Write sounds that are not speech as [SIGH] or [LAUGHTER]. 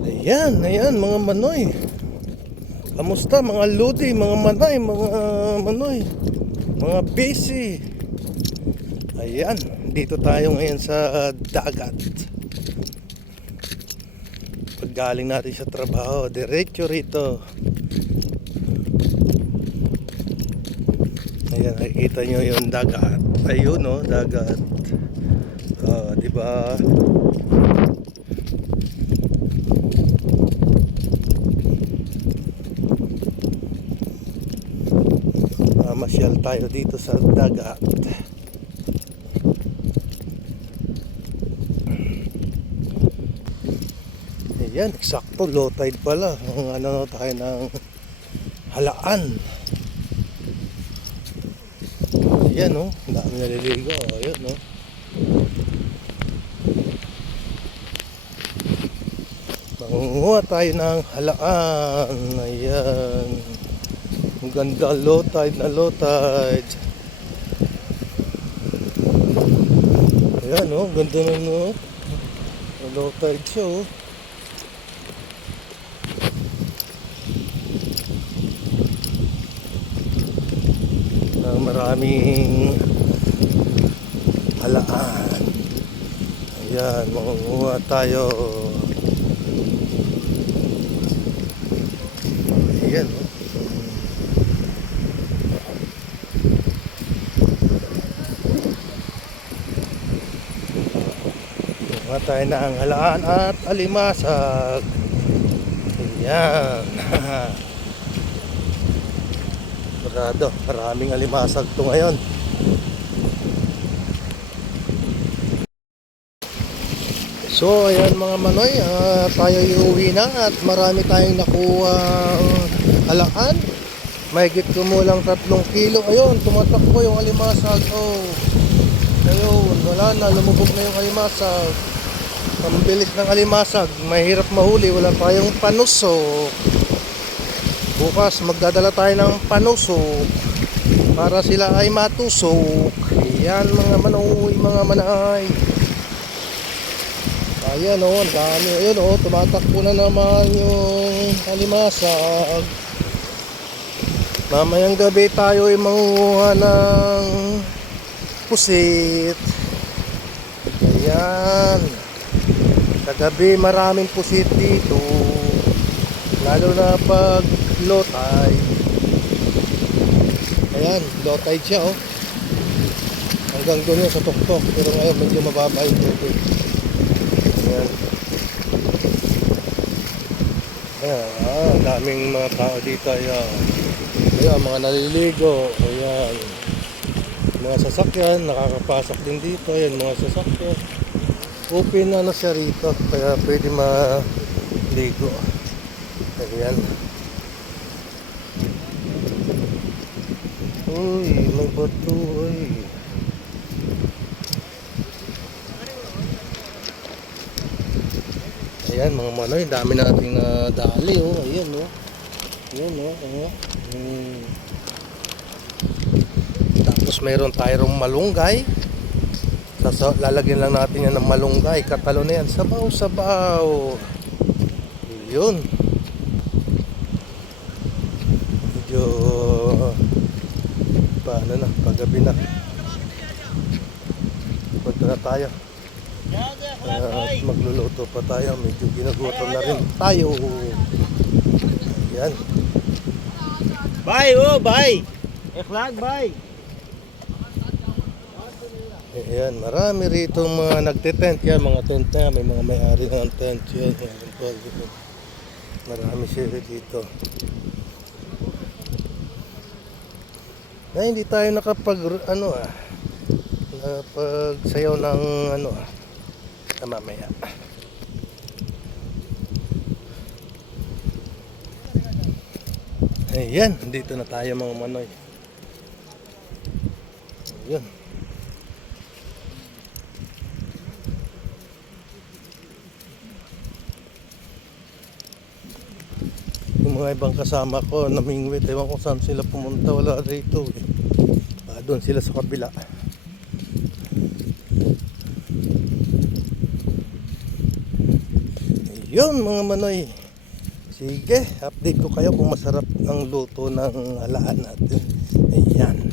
Ayan, ayan mga manoy. Kamusta mga ludi, mga manay, mga manoy, mga busy. Ayan, dito tayo ngayon sa dagat. Pag galing natin sa trabaho, diretso rito. Ayan, nakikita nyo yung dagat. Ayun, no, dagat. Oh, di ba? Mamasyal tayo dito sa dagat. Ayan, eksakto, low tide pala. Ang ano tayo ng halaan. Ayan, no? Ang dami naliligo. Oh, Ayan, no? Mangunguha tayo ng halaan. Ayan. Ang ganda, low tide na low tide. Ayan, oh, ganda na no. Low tide siya, oh. Maraming halaan. Ayan, mangunguha tayo. Ayan, oh. Kuha tayo ng halaan at alimasag. Ayan. [LAUGHS] Marado, maraming alimasag to ngayon. So, ayan mga manoy, ah, tayo iuwi na at marami tayong nakuha halaan. Mahigit kumulang tatlong kilo. Ayun, tumatakbo yung alimasag. Oh. Ayun, wala na, lumubog na yung alimasag. Pambilis ng alimasag, mahirap mahuli, wala tayong panusok. Bukas magdadala tayo ng panusok para sila ay matusok. Yan mga manoy, mga manay. Ayan o, ang dami. Ayun o, tumatakbo na naman yung alimasag. Mamayang gabi tayo ay manguha ng pusit. Ayan. Kagabi maraming pusit dito. Lalo na pag low tide. Ayan, low tide siya oh. Hanggang doon sa tuktok. Pero ngayon medyo mababa yung tubig. Ayan. Ayan, ah, daming mga tao dito. Ayan. Ayan, mga naliligo. Ayan. Mga sasakyan, nakakapasok din dito. Ayan, mga sasakyan. Open na na siya rito. Kaya pwede maligo. Ayan. Uy, may bato. Uy. Ayan mga manoy, dami nating nadali oh. Ayan oh. Ayan oh. oh. Hmm. Tapos meron tayong malunggay. Sasa, lalagyan lang natin yan ng malunggay. Katalo na yan. Sabaw, sabaw. Yun. Medyo paano na, paggabi na. Punta na tayo. At magluluto pa tayo. Medyo ginagutom na rin tayo. Yan. Bye, oh, bye. Eklag, bye. Ayan, marami rito mga nagtitent yan, mga tent na, may mga may-ari ng tent yan. Marami sila dito. Na hindi tayo nakapag, ano ah, nakapagsayaw ng, ano ah, na mamaya. Ayan, dito na tayo mga manoy. Ayan. Mga ibang kasama ko, namingwit, ewan ko saan sila pumunta, wala rito eh. Ah, doon sila sa kabila. Yun mga manoy. Sige, update ko kayo kung masarap ang luto ng halaan natin. Ayan.